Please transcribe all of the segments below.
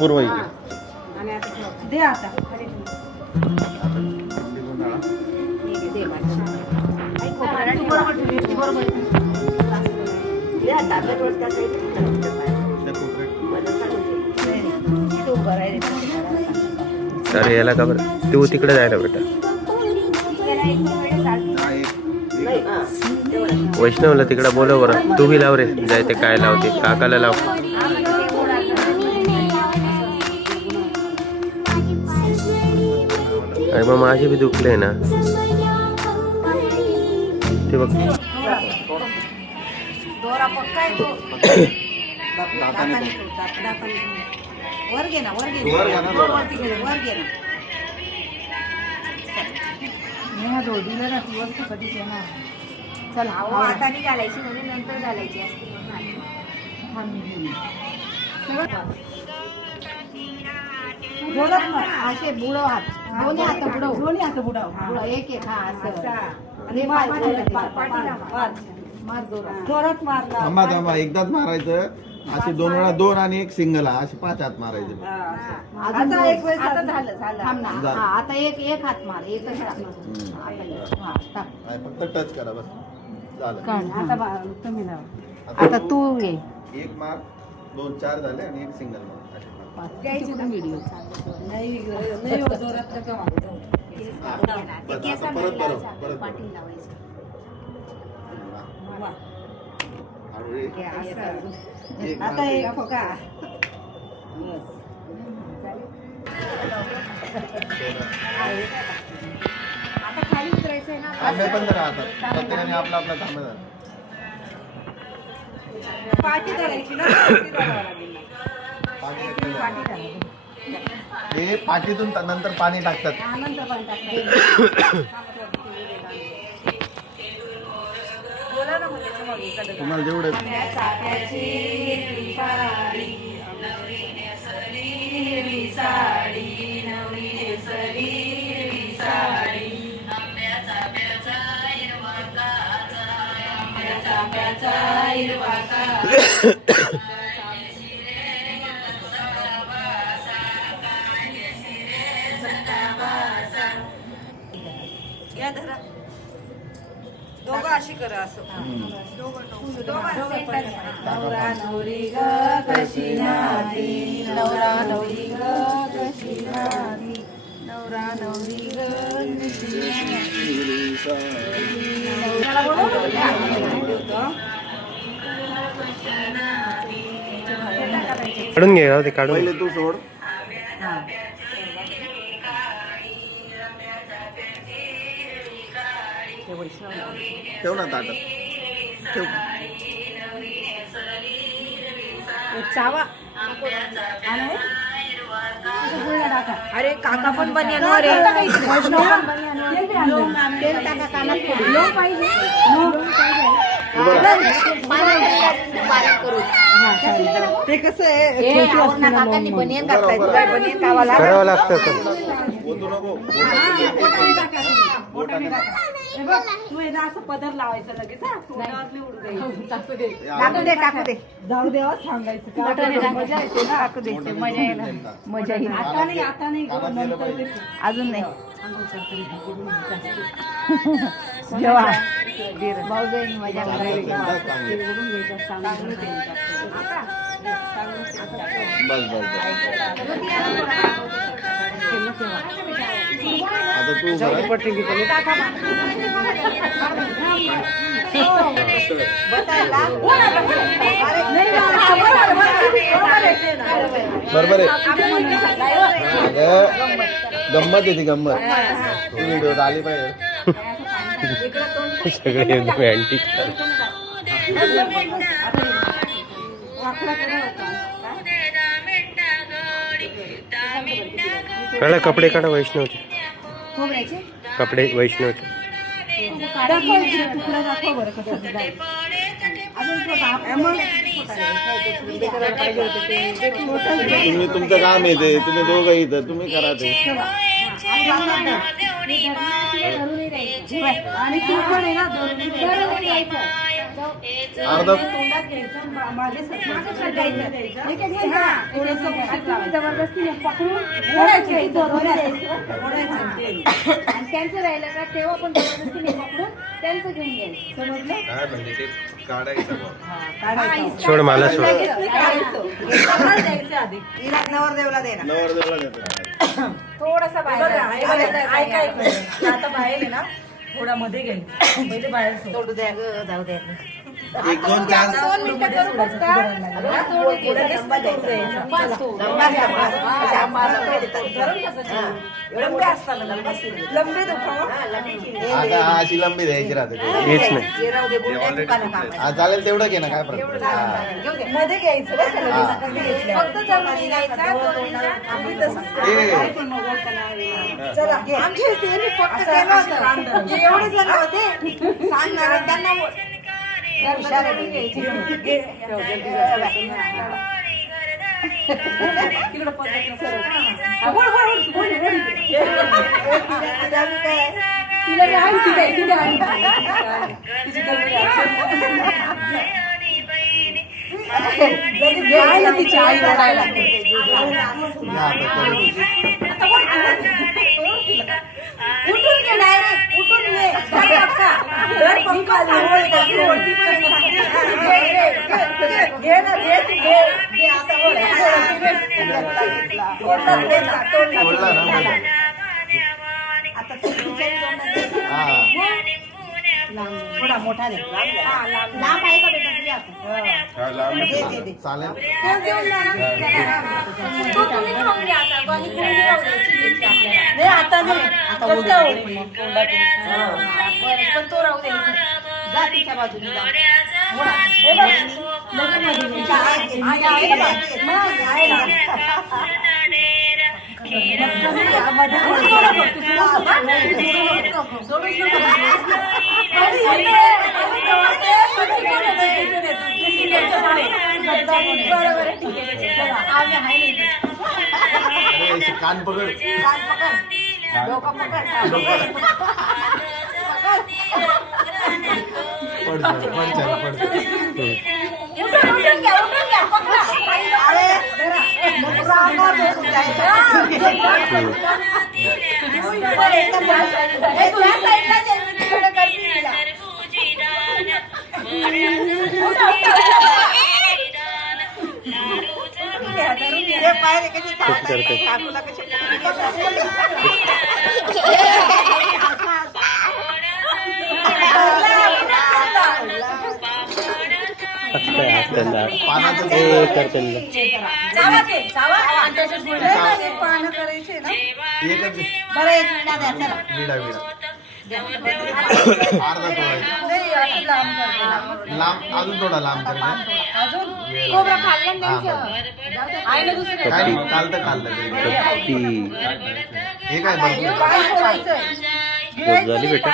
पूर्व दे आता अरे याला का बरं तू तिकडे जायला बेटा. वैष्णवला तिकडे बोलव बरं. तू बी लाव रे. जाय ते काय लावते काकाला लाव. अरे मग माझे बी दुखले ना ते बघ. वर घे ना वर घे वरती घे वर घे ना. नेहा जोडीला ना वर कधीच येणार. चल आता नाही घालायची म्हणून नंतर घालायची असते. जोरात मार असे बुडव हात दोन्ही हात बुडव एक एक हा असं आणि मार जोरात मार. थांबा थांबा एकदाच मारायचं. असे 2 वेळा 2 आणि 1 सिंगल असे 5 हात मारायचे. आता एक वेळ आता झालं थांब ना. हा आता एक हात मार एकच हात मार. फक्त टच करा बस झालं. आता तुम्ही लावा. आता तू घे. 1 मार 2 4 झाले आणि 1 सिंगल मार. व्हिडिओ नाही जोरात परत पाठी लावायचं. आता एक फका आता खाली उतरायचंय ना. थांबे पण जरा आता प्रत्येकाने आपला आपला थांबे झाला. पाठी धरायची ना. हे पाठीतून नंतर पाणी टाकतात. नंतर पाणी टाकतात. तुम्हाला जेवढे या धरा दोघं अशी करा असं. नवरा नवरी ग कशी नाती नवरा नवरी ग कशी नाती नवरा नवरी ग कशी काढून घे ते काढून. पहिले तू सोड. ठेव ना ताटात ठेव. चावा अरे काका पण बनियान रे. तेल टाका कानात लोण पाहिजे. ते कसं आहे काकांनी बनियान घातलाय. तुला बनियान कावाला करावं लागतं. ओतू नको. तू एकदा असं पदर लावायचं लगेच. टाकू दे टाकू दे जाऊ दे सांगायचं. मजा येते ना. टाकू दे मजा येणार. मजा येईल. आता नाही अजून नाही. जेव्हा भाऊजाई मजा करायला बस बस आता तू बरोबर आहे. गंमत आहे ती गंमत. व्हिडिओ आली पाहिजे. सगळे अँटिक. काढा कपडे काढा वैष्णवचे. कपडे वैष्णवचे. तुम्ही तुमचं काम येते. तुम्ही दोघं इथं तुम्ही करा ते. आणि तू पण आहे ना. अर्धा जबरदस्ती पकडून आणि त्यांचं राहिलं का तेव्हा पण जबरदस्तीने पकडून त्यांचं घेऊन घ्यायचं समजलं. काय म्हणजे ते काढायचं सोड मला सोड. नवरदेवला दे ना. नवरदेवाला देतो. थोडासा बाहेर आता बाहेर आहे ना थोडा मध्ये घ्यायचं पहिले बाहेर सोडू द्या ग जाऊ द्या. एक दोन चान्स आता अशी लंबी द्यायची राहते हेच नाही. चालेल तेवढं घे ना काय प्रॉब्लेम. मध्ये घ्यायचं फक्त जमिनी चला आमचे त्यांनी फक्त केलं होतं. एवढे जण होते सांगणार त्यांना हुशार तिची आई रडायला उठून घे डायरेक्ट उठून घे घे ना घे घे आता थोडा मोठा दे लांब आहे का बेटा तुझी आता चालेल. नाही आता नाही आता कसं होईल पण तो राहू दे जा तिच्या बाजूने जा. हे बघ, लगेच कान पकड. डोकं पकड पानं करायचे ना. बरं एक मिनिट द्या चला. अर्धा थोडा लांब अजून थोडा लांब कर. खोबरं खाल्लं ना काय चालतं हे काय बरं झाली बेटा.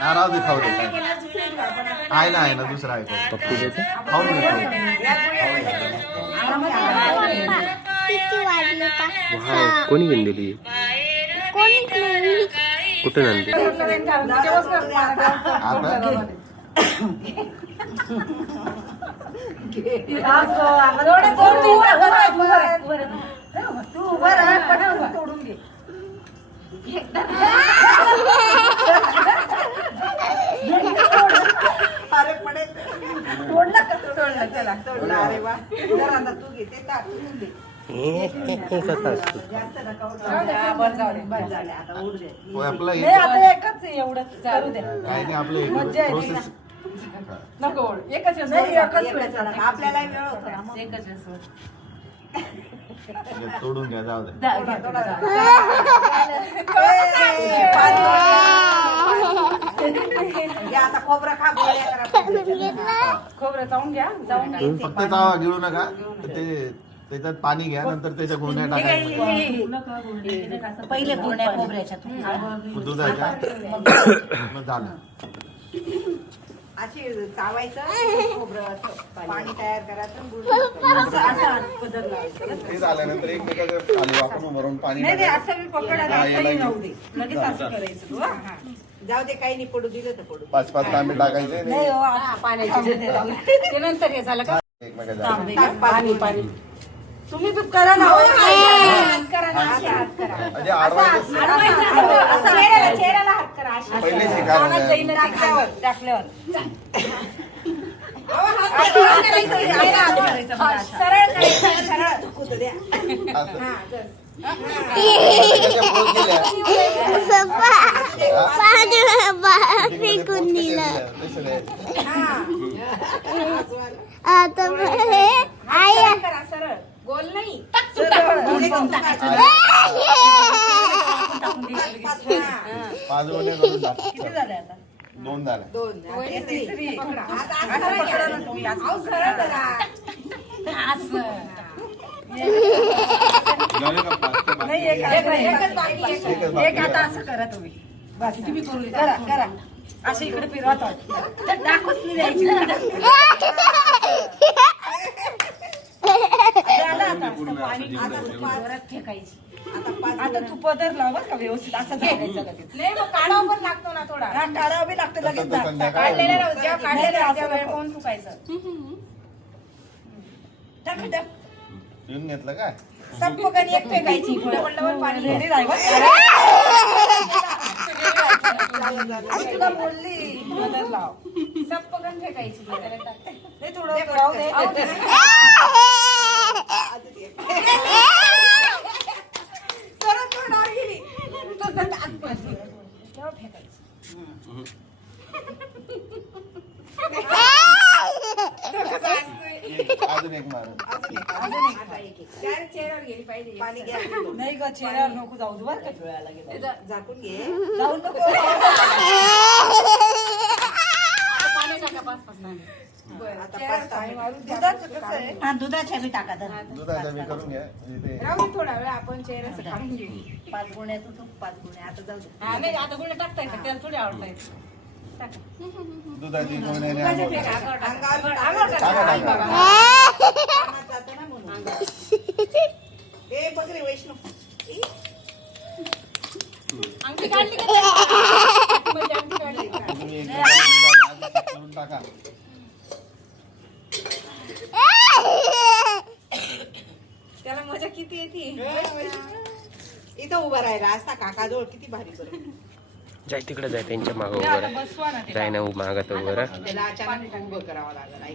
राहू दे खाऊ दे. आहे ना दुसरा आहे पप्पी द्यायचं. खाऊन घे. वाह, कोणी घेऊन दिली? कुठून आणली? तू उभं राहा पटकन तोडून घे. अरे पडेल तोडलं का तोडलं. चला तोडलं. अरे वा जरा तू घे ते टाकून दे. जास्त नका बरं जाऊ दे बरं झाले आता उड दे. आपलं नाही आता एकच आहे एवढंच करू दे. काय नाही आपलं मज्जा येते ना. प्रोसेस नको ओढ एकच नाही एकच वेळ चला आपल्याला वेळ होता ना मग. एकच तोडून घ्या जाऊ दे. आता खोबरं खा गोळ्या करा. खोबरं जाऊन घ्या जाऊन फक्त चावा गिळू नका. ते त्याच्यात पाणी घ्या नंतर त्याच्या गुळण्या टाकायच्या. पहिले गुळण्या खोबऱ्याच्या दुधाच्या मग झालं. अशी चावायचं खोबरं पाणी तयार करायचं ते झाल्यानंतर एकमेकाच्या खाली वाकून उभारून पाणी नाही टाकायचं. असं मी पकडायला असंही नव्हते लगेच असं करायचं. जाऊ दे काही नाही पडू दिलं तर पडू 5-5 तांबे टाकायचे नाही हो आता पाण्याची ते नंतर हे झालं का एकमेकाच्या पाणी पाणी तुम्ही बी करा ना हो. हात करा ना, अशी हात करा. म्हणजे आडवायचं असं चेहऱ्याला चेहऱ्याला हात करा अशी. पहिले शिकायला कानात नाही. जाईन टाकल्यावर टाकल्यावर सरळ करायचं, सरळ. कुठं द्या असं. हा, जर. त्याच्या पोत गेल्या. फेकून दिलं तसं नाही. आता आई सरळ करा, सरळ. गोल नाही. पाच गोण्या करून टाक. किती झाले आता 2 झाल्या. दोन वय तिसरी. पकडा. आता असं सरळ पकडा घ्या. ना तुम्ही, असं अहो, सरळ करा. असं. नाही एक एकच बाकी, एकच. एकच बाकी एक आता असं करा तुम्ही बाकी तुम्ही करू करा करा असं इकडे फिरवा दाखवच नाही द्यायची झालं आता पाणी आता जोरात फेकायची. आता तू पदर लाव बरं का व्यवस्थित असं झाकायचं लगेच नाही मग काढावं पण लागतो ना थोडा. हा काढावं बी लागतं लगेच तसं तर झाकता. संध्याकाळी काढलेला राहू, जेव्हा काढलेला नाही, राहू, असं त्या वेळ नको. कोण चुकायचं. टाक, टाक. येऊन घेतलं काय संपकन एक फेकायची पडल्यावर पाणी रेडी राह आणि तुला बोलली पदर लाव सप्पकन फेकायची. नाही थोडं राहू दे सरळ तोंडावर गेली. तो दंड आतमध्ये. तेव्हा फेकायची. तो कसा असतोय. अजून एक मार आता एक. Direct चेहऱ्यावर गेली पाहिजे. पाणी घ्या नाही ग चेहऱ्यावर नको जाऊ दे बरं का डोळ्याला गेलं झाकून घे. जाऊ नको पाणी टाका 5-5 दाणे. बरं, आता चेहऱ्यावर पाच पाणी मारून द्या. दुधाचं कसं आहे हा दुधाच्या बी टाका धर दुधाचा मी करून घ्या म्हणजे ते राहू दे थोडा वेळ आपण चेहऱ्याचं काढून घेऊ. 5 गुण्याचं तू 5 गुण्या आता जाऊ दे हा नाही आता गुळ टाकता येतं त्याला थोडी आवडता येतं. टाका. दुधाची गोण्याने दुधाच्या आंघोळ फेका करा. अंगावर टाका. अंगावर टाका. टाका, आई टाका. बाबा. कामात जातं ना म्हणून ए बघ रे वैष्णव अंगठी काढली का नाही? म्हणजे अंगठी काढली का? तुम्ही एक दुधाने आधी करून टाका त्याला मजा किती येते. इथं उभा राहिला असता काकाजवळ किती भारी बरं जाय तिकडे जाय त्यांच्या मागं उभं राहा जाय ना मागत उभं राहा त्याला अचानक उभं करावं लागलं आई.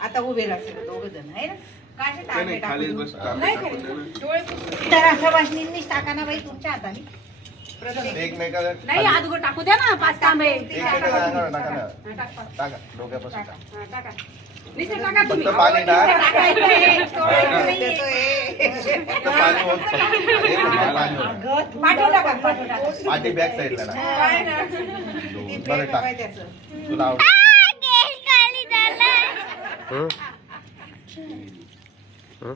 आता उभे राहतील दोघ जण आहे ना काय टाके टाकून नाही खाली. डोळे पुसले. तर असं वाशनींनीच टाका ना बाई तुमच्या हाताने एकमेकाला नाही आदगो टाकू द्या ना 5 तांबे. एकमेकाला अंगावर टाका ना हा, टाक. टाका डोक्यापासून हा, टाका. नुसतं टाका तुम्ही. फक्त पाणी टाक. नुसतं टाकायचंय. तोडायचं नाहीये. फक्त पाणी होत हे फक्त पाणी होत पाठव टाका, पाठव टाका. पाठी बॅक साईडला ना काय ना. बरं टाक तुला आवड हं? हं?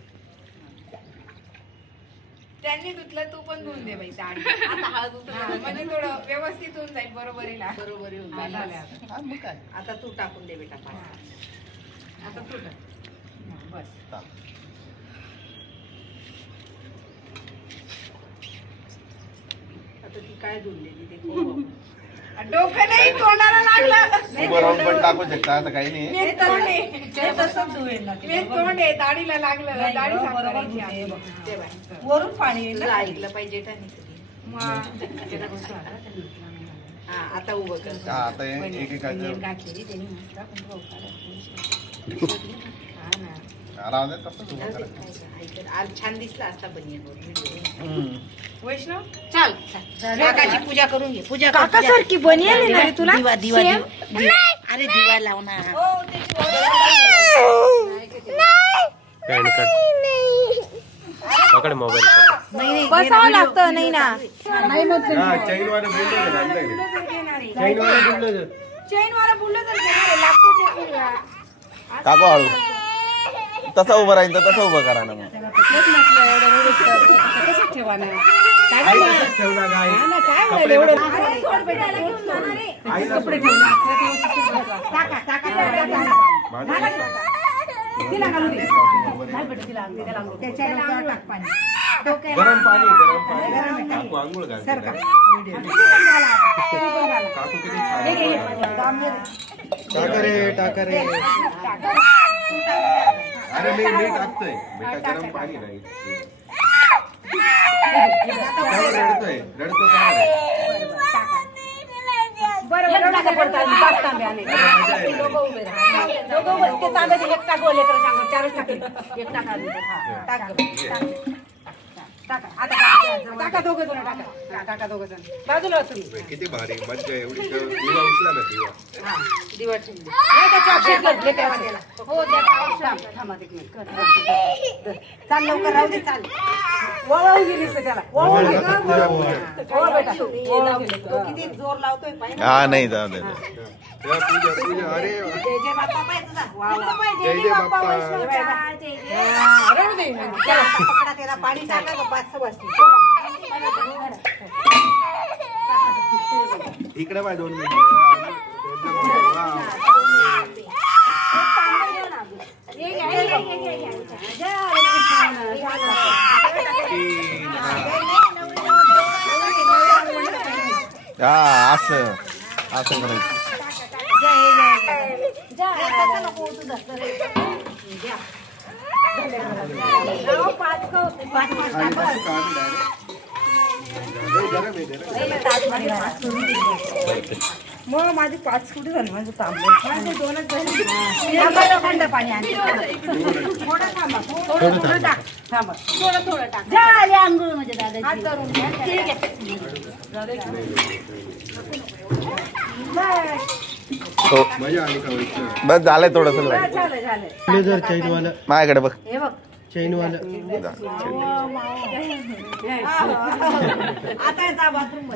त्यांनी धुतलं तू पण धुवून दे बाई साडी. आता हळद उतरलं म्हणजे थोडं व्यवस्थित होऊन जाईल बरोबरीला. बरोबर येऊन हा, झालं झालं आता. आता. मग काय आता तू टाकून दे बेटा पाणी. आता तू टाक. हा, बस. टाक. आता ती काय धुंडलेली ते खाऊ आपण. डोकं नाही तोंडाला लागलं. उभं राहून पण टाकू शकता आता काही नाही मी तोंड आहे. ते तसंच धुवेल ना ते. मी तोंड आहे दाढीला लागलं. नाही, दाढी साफ बरोबर करायची धुते, आहे. बघ. ते बाय. वरून पाणी येईल तुला ना. ऐकलं पाहिजे का नाही कधी? मग त्याला बसू आता. हा आता उभं कर हा आता एकेकाचं गाठलेली त्यांनी मस्त पण तो अवतार आहे. हा ना. राहू दे तसंच उभं करा ऐक, आज छान दिसला असता बनियन हम्म. वैष्णव चल काकाची पूजा करून घे पूजा काका सारखी बनियन आहे तुला दिवा दिवा दिवा अरे दिवा लाव ना पॅन कार्ड पकड मोबाईल नाही बसावं लागतं नाही ना. चैन वाले चेन वाला बोललो तर घेणार, लागतो चेन वाला. काकू हळू तसं उभं राहील तर तसं उभं करा ना मग तेच म्हटलं एवढं एवढं कसं ठेवा ना. आई तसंच ठेवला काय अरे सोड बेटा, याला घेऊन जाणार आहे. कपडे ठेवले. टाका टाका तिला घालू दे. घाल बेटा तिला अंघोळ. त्याला अंघोळ. त्याच्या डोक्यावर टाक पाणी. गरम पाणी काकू आंघोळ घालते ना. काकू किती छान अरे मी टाकतोय बेटा गरम पाणी नाही रडतोय रडतो बाजूला किती भारी मज्जा एवढी दिवा उचला ना दिवा चाल लवकर राहू दे चाल वळवून गेलीस त्याला किती जोर लावतोय पाहिजे हा नाही जाऊ दे पूजा पूजा अरे जय जय बाप्पा पाहिजे तुझा जय जय बाप्पा राहू दे पकडा त्याला पाणी टाका 5 वाजता इकडे बाय 2 मिनिट हा असं असं करायचं मग माझी 5 कुठे झाली म्हणजे माझे 2च थंड पाणी आणि थोडं थांबा थोडं टाक थांबा थोडं टाक झाले आंघोळ म्हणजे दादा हात धरून घ्या. ठीक आहे हो मजा आली का वैष्णव? बस झालंय थोडस झालं माझ्याकडे बघ हे बघ आता बाथरूम